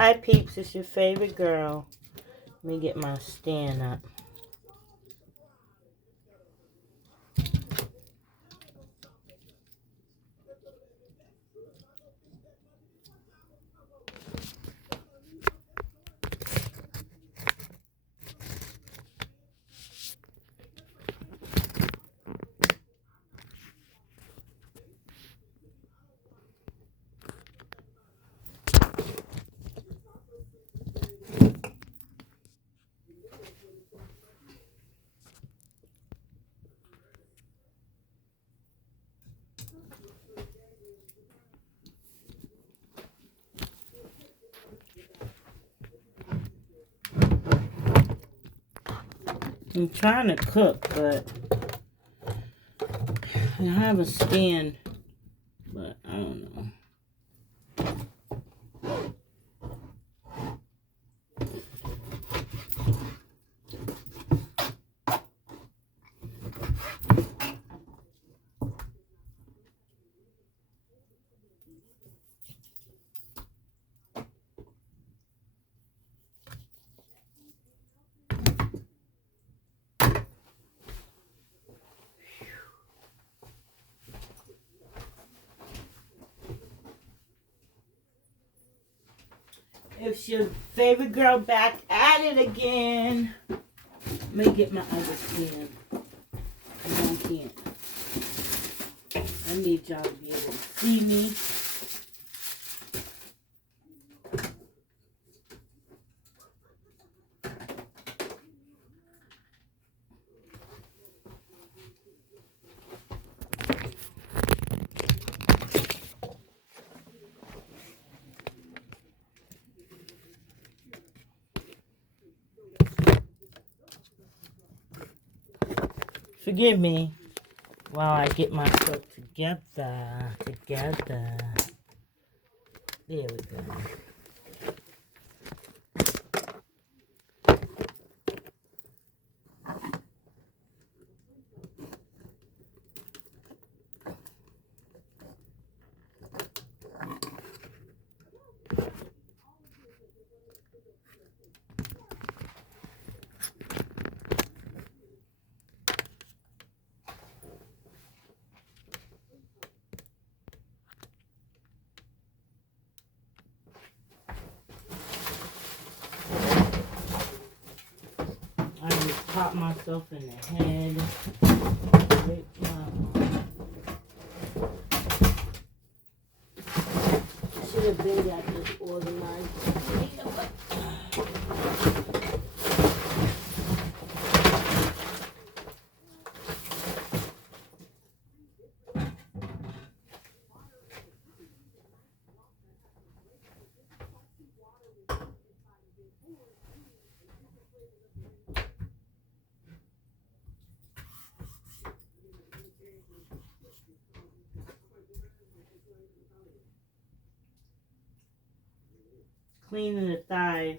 Hi peeps, it's your favorite girl. Let me get my stand up. I'm trying to cook, but I have a stand, but I don't know. It's your favorite girl back at it again. Let me get my other stand. I can't. I need y'all to be able to see me. Forgive me while I get myself together. There we go. I just popped myself in the head. Should have been got this organized. Cleaning the thighs.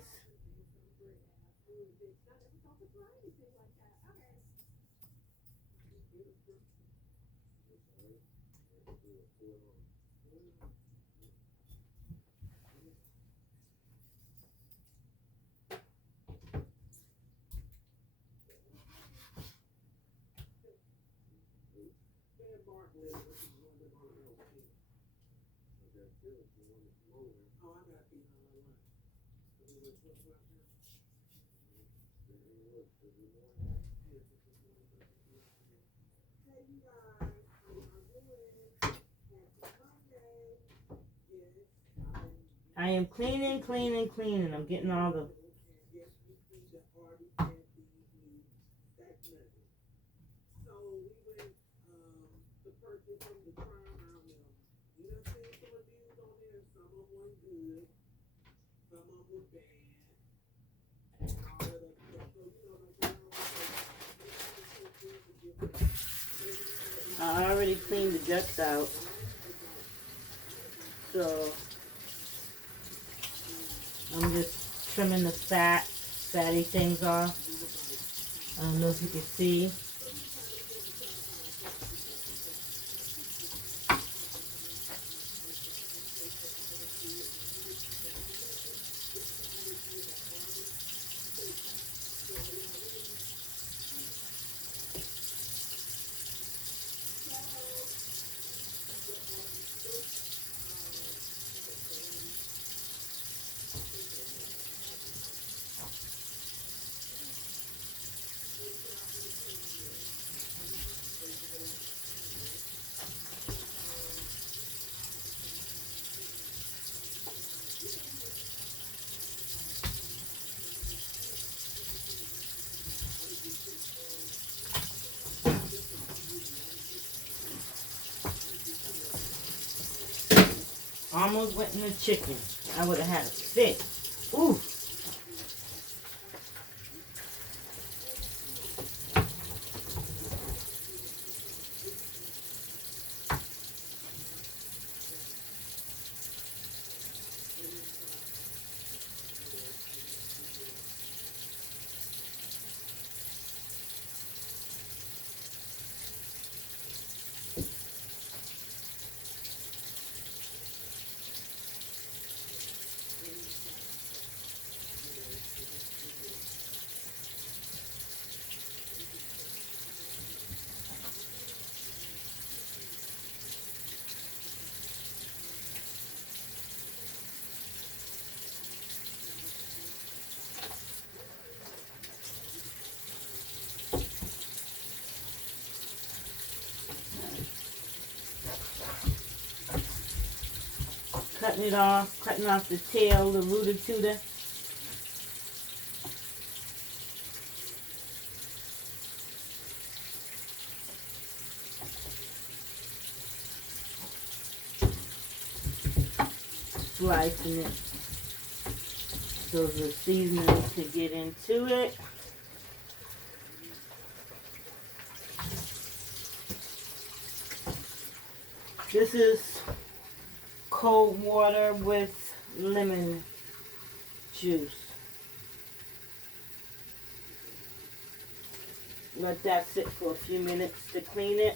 I am cleaning. I'm getting all the... I already cleaned the guts out. So I'm just trimming the fatty things off. I don't know if you can see. Almost went in the chicken. I would have had a fit. Ooh. Cutting off the tail, the rootatouta. Slicing it so the seasonings to get into it. This is cold water with lemon juice. Let that sit for a few minutes to clean it.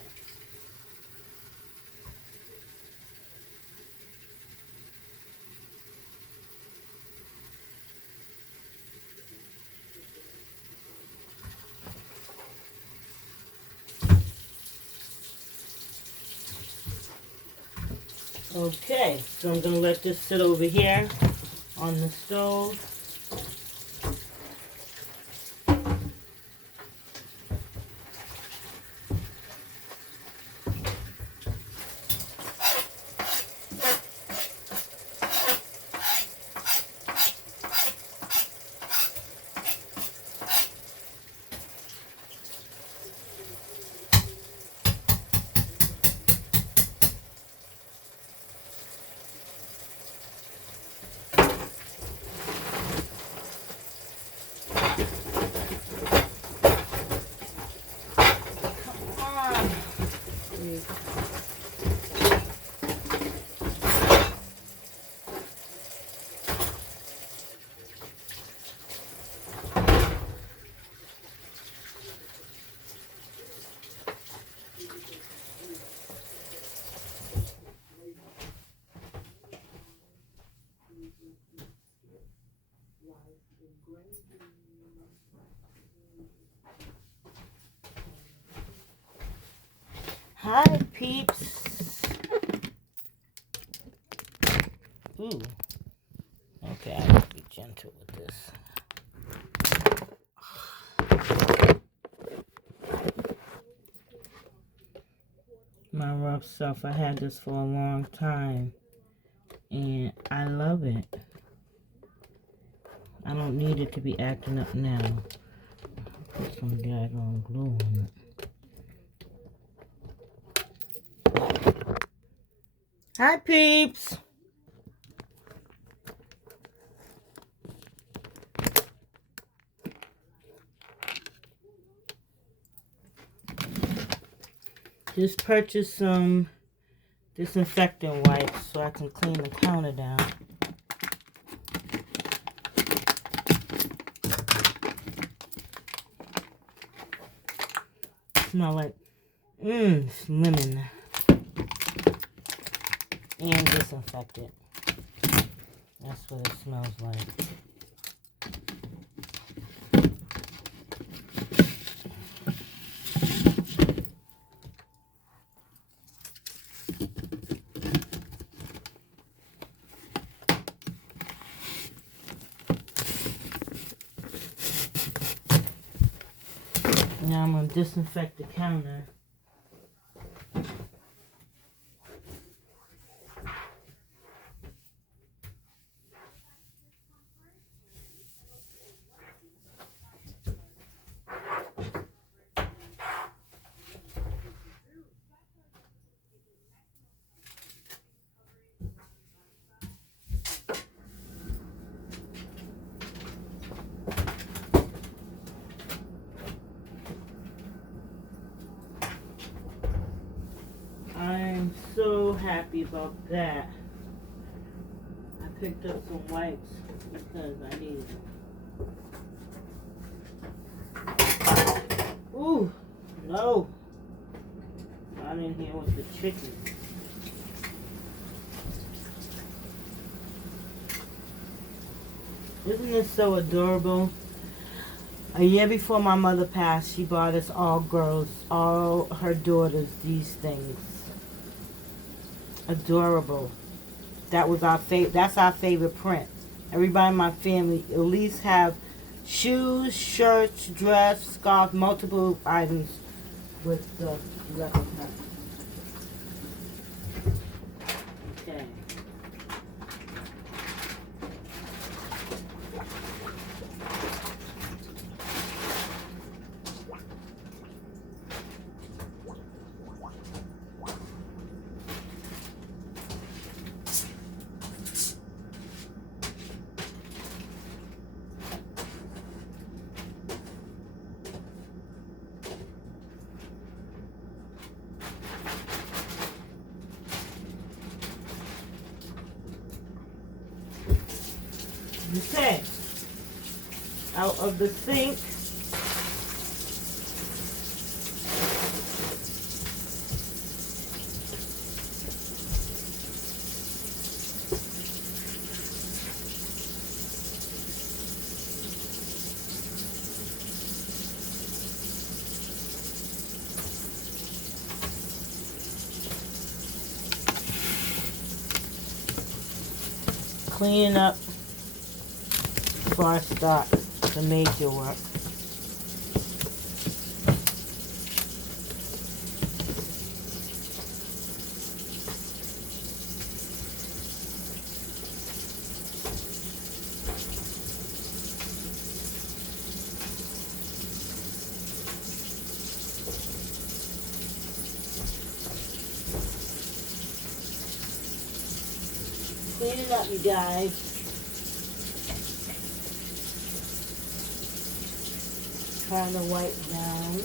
Okay, so I'm going to let this sit over here on the stove. Hi, peeps. Ooh. Okay, I have to be gentle with this. My rough stuff. I had this for a long time, and I love it. I don't need it to be acting up now. Put some daggone glue on it. Hi, peeps. Just purchased some disinfectant wipes so I can clean the counter down. Smell like lemon and disinfectant. That's what it smells like. Now I'm going to disinfect the counter. happy about that. I picked up some wipes because I need them. Ooh, no. Not in here with the chicken. Isn't this so adorable? A year before my mother passed, she bought us all girls, all her daughters, these things. Adorable. That was that's our favorite print. Everybody in my family at least have shoes, shirts, dress, scarf, multiple items with the replica. Okay. Okay, out of the sink. Cleaning up before I start the major work. Cleaning up, you guys. Trying to wipe down.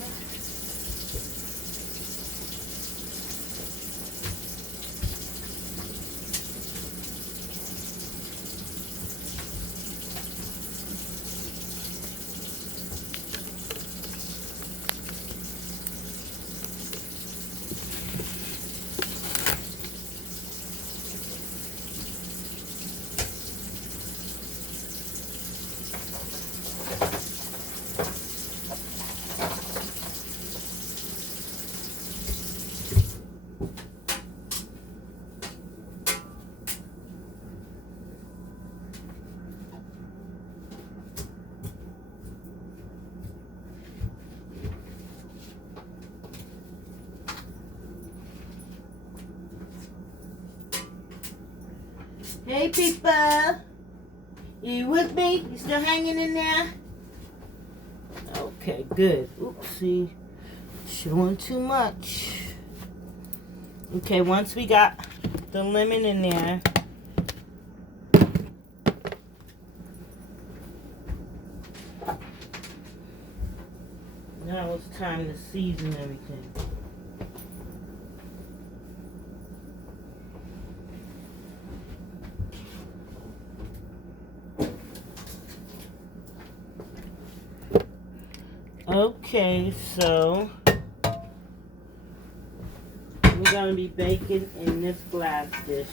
Hey people, you with me? You still hanging in there? Okay, good. Oopsie, showing too much. Okay, once we got the lemon in there, now it's time to season everything. Okay, so we're going to be baking in this glass dish.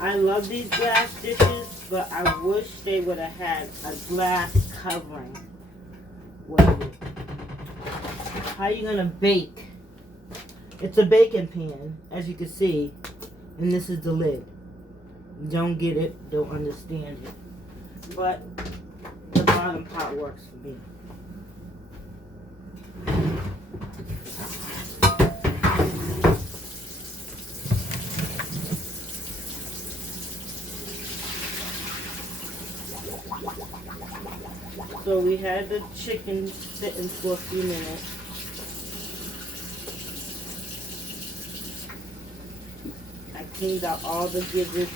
I love these glass dishes, but I wish they would have had a glass covering with it. How are you going to bake? It's a baking pan, as you can see, and this is the lid. Don't get it, don't understand it. But the bottom part works for me. So we had the chicken sitting for a few minutes. I cleaned out all the gizzards.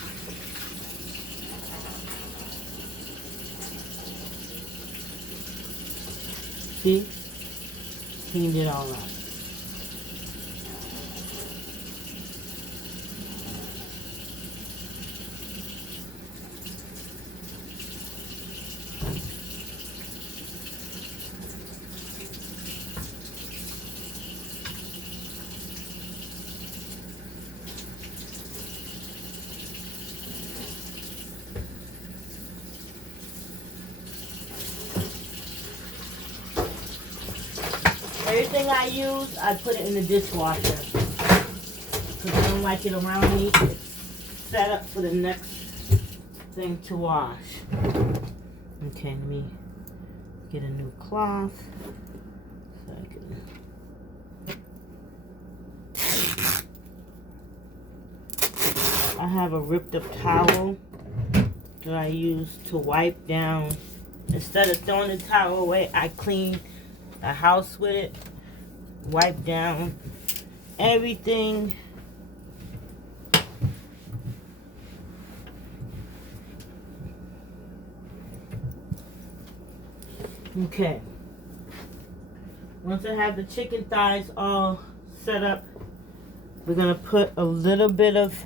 See? Cleaned it all up. everything I use, I put it in the dishwasher. Because I don't like it around me. It's set up for the next thing to wash. Okay, let me get a new cloth. So I can... I have a ripped up towel that I use to wipe down. Instead of throwing the towel away, I clean the house with it. Wipe down everything. Okay. Once I have the chicken thighs all set up, we're going to put a little bit of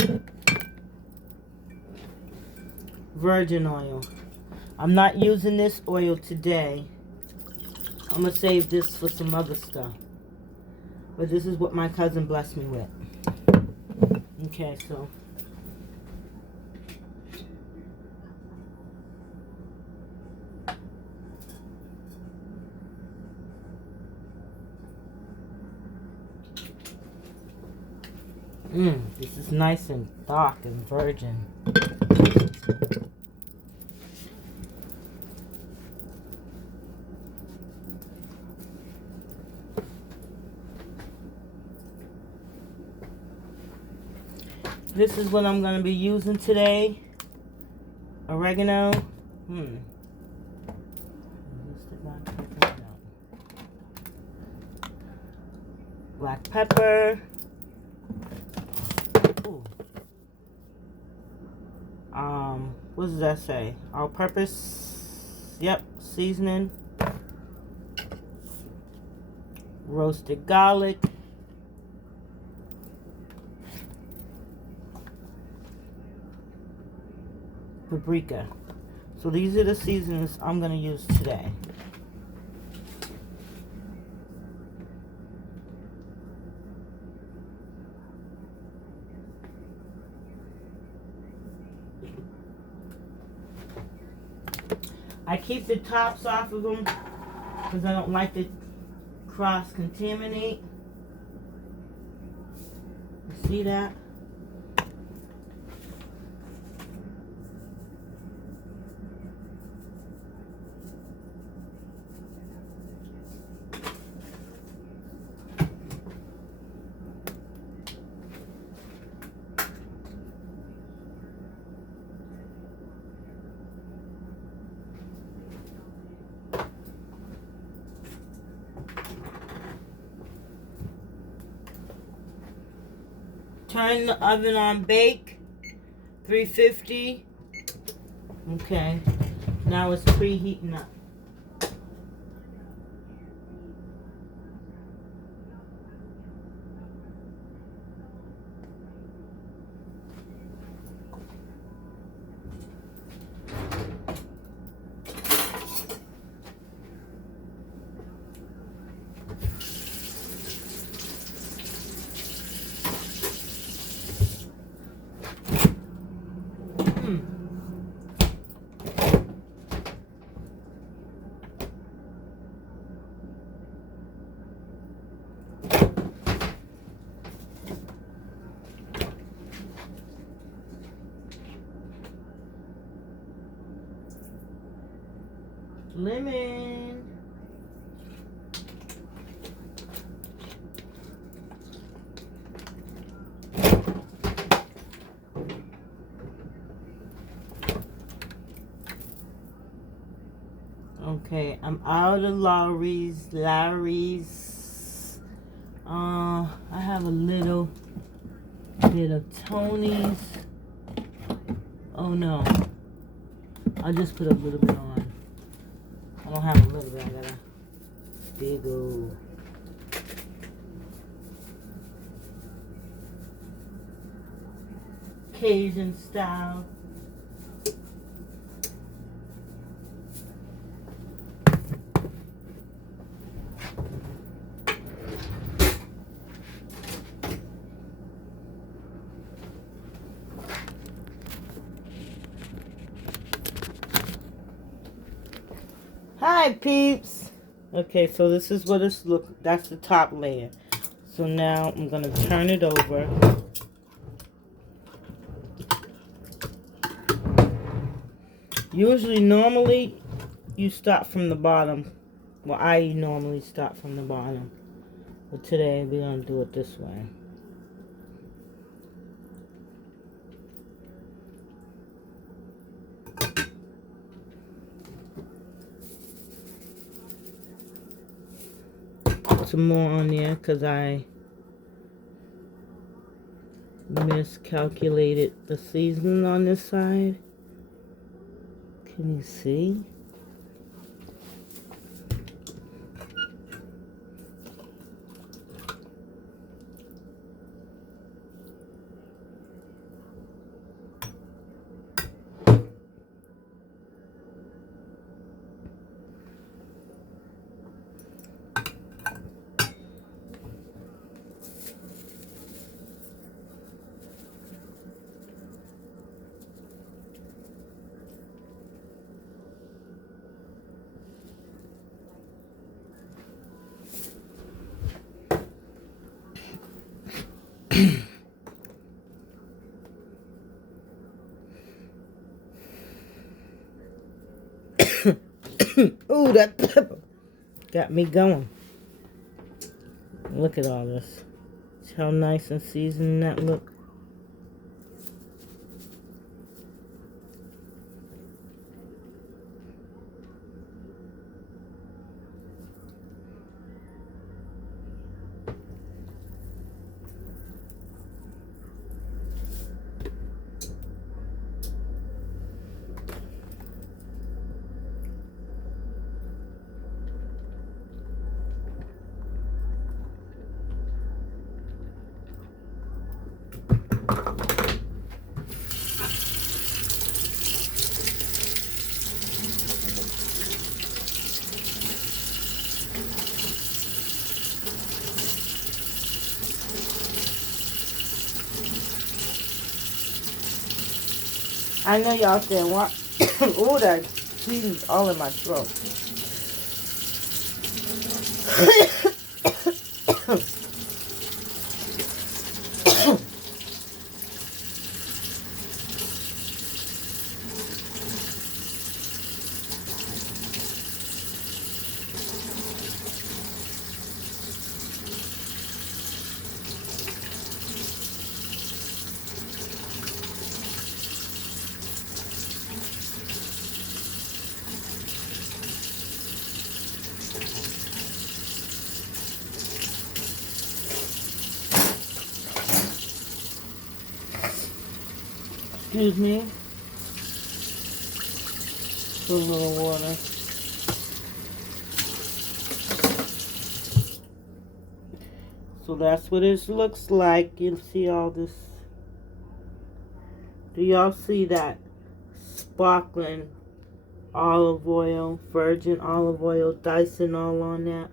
virgin oil. I'm not using this oil today. I'm going to save this for some other stuff. But this is what my cousin blessed me with. Okay, so. This is nice and dark and virgin. This is what I'm going to be using today. Oregano. Black pepper. Ooh. What does that say? All-purpose. Yep, seasoning. Roasted garlic. Paprika. So these are the seasonings I'm going to use today. I keep the tops off of them because I don't like to cross-contaminate. You see that? Turn the oven on bake, 350. Okay, now it's preheating up. Lemon. Okay, I'm out of Lawry's. I have a little bit of Tony's. Oh no, I'll just put a little bit on. I don't have a little bit, I got a big old. Cajun style. Hi, peeps. Okay, so this is what it's look. That's the top layer. So now I'm gonna turn it over. Usually, normally, you start from the bottom. Well, I normally start from the bottom. But today, we're gonna do it this way. Put some more on there because I miscalculated the seasoning on this side. Can you see? Ooh, that pepper got me going. Look at all this. See how nice and seasoned that look? I know y'all saying what? Ooh, that season's all in my throat. Excuse me. Put a little water. So that's what it looks like. You see all this. Do y'all see that sparkling olive oil, virgin olive oil, Dyson all on that?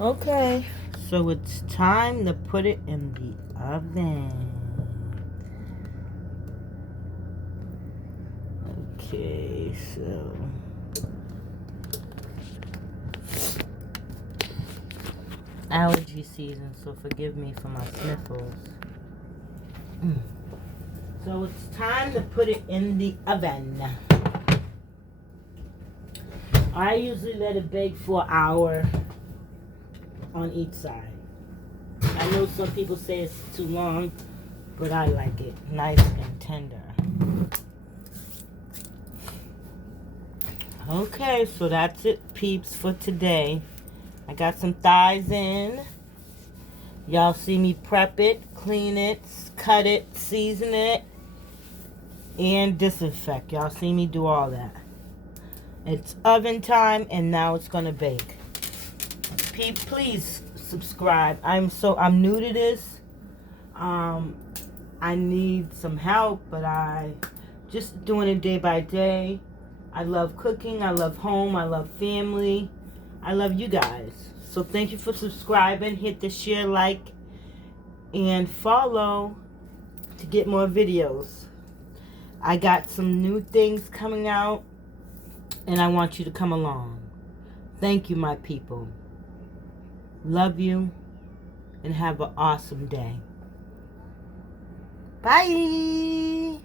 Okay, so it's time to put it in the oven. Okay, so allergy season, so forgive me for my sniffles. So it's time to put it in the oven. I usually let it bake for an hour on each side. I know some people say it's too long, but I like it nice and tender. Okay, so that's it, peeps, for today. I got some thighs in. Y'all see me prep it, clean it, cut it, season it, and disinfect. Y'all see me do all that. It's oven time, and now it's gonna bake. Please subscribe. I'm new to this. I need some help, but I just doing it day by day. I love cooking. I love home. I love family. I love you guys. So thank you for subscribing. Hit the share, like, and follow to get more videos. I got some new things coming out And I want you to come along. Thank you, my people. Love you. And have an awesome day. Bye.